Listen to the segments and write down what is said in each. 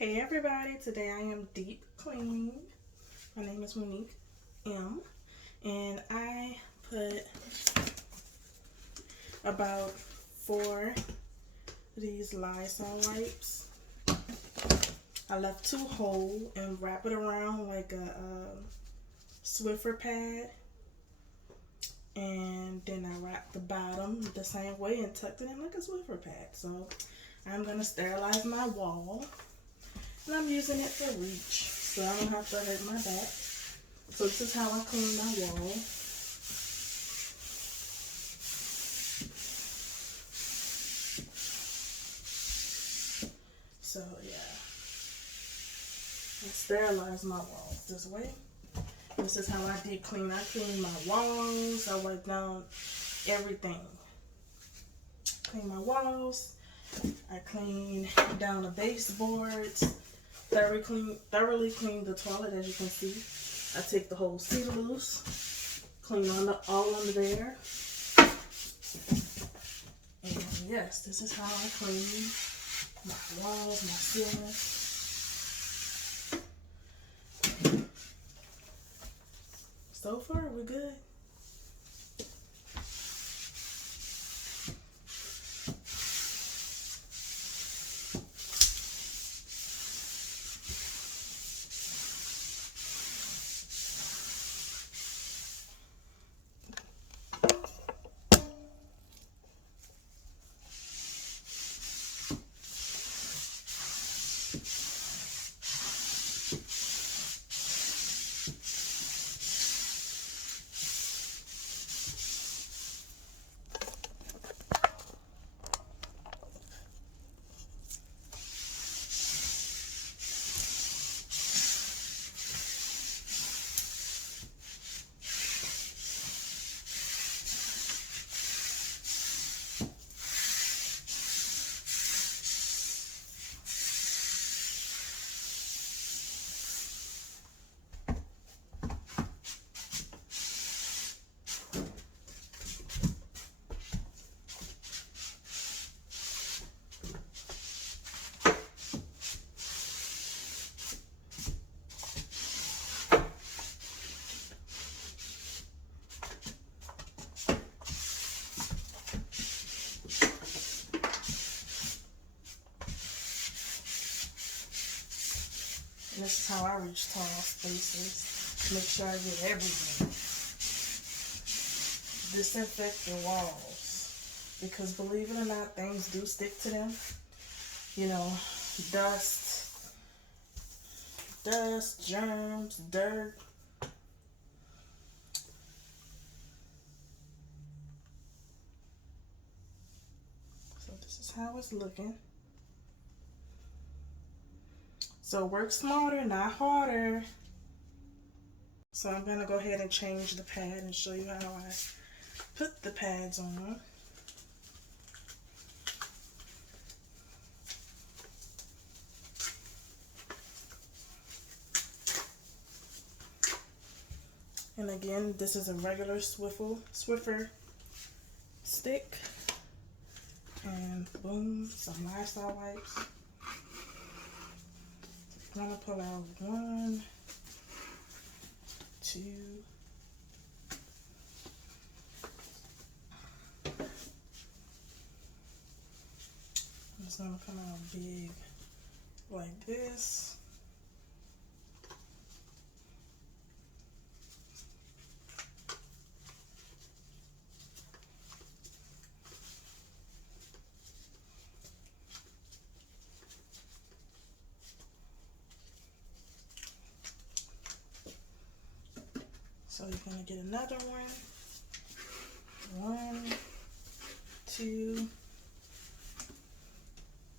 Hey everybody, today I am deep cleaning. My name is Monique M. And I put about 4 of these Lysol wipes. I left 2 whole and wrap it around like a Swiffer pad. And then I wrap the bottom the same way and tucked it in like a Swiffer pad. So I'm going to sterilize my wall. And I'm using it for reach, so I don't have to hurt my back. So this is how I clean my wall. So yeah, I sterilize my walls this way. This is how I deep clean. I clean my walls. I wipe down everything. Clean my walls. I clean down the baseboards. Thoroughly clean the toilet, as you can see. I take the whole seat loose, clean all under there. And yes, this is how I clean my walls, my ceiling. So far, we're good. And this is how I reach tall spaces. Make sure I get everything. Disinfect your walls. Because believe it or not, things do stick to them. You know, dust, germs, dirt. So this is how it's looking. So work smarter, not harder. So I'm gonna go ahead and change the pad and show you how I put the pads on. And again, this is a regular Swiffer stick. And boom, some Lysol wipes. I'm gonna pull out 1, 2. It's gonna come out big like this. So you're gonna get another one. 1, 2.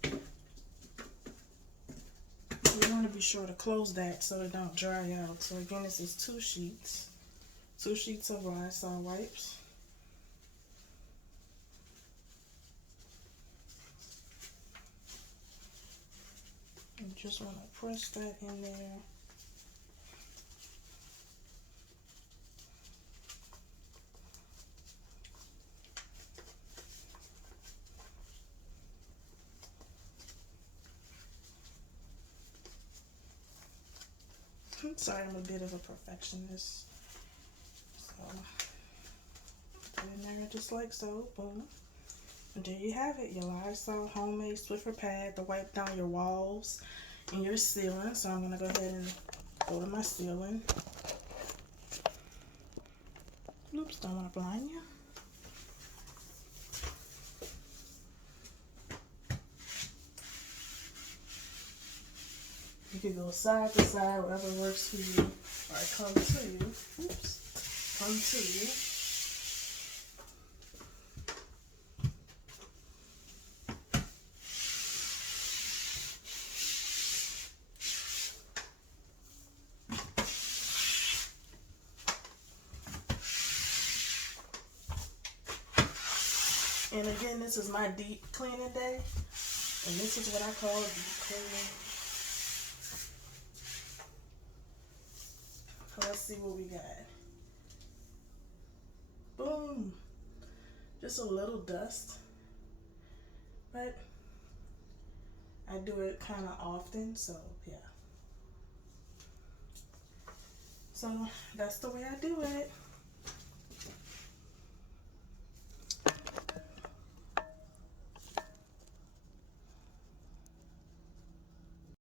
You want to be sure to close that so it don't dry out. So again, this is 2 sheets. 2 sheets of Lysol wipes. You just want to press that in there. Sorry, I'm a bit of a perfectionist. So, put it in there just like so. Boom. And there you have it, your Lysol homemade Swiffer pad to wipe down your walls and your ceiling. So I'm going to go ahead and go to my ceiling. Oops, don't want to blind you. You can go side to side, whatever works for you. Or come to you. Oops. Come to you. And again, this is my deep cleaning day. And this is what I call deep cleaning. Let's see what we got. Boom. Just a little dust. But I do it kind of often, so yeah. So that's the way I do it.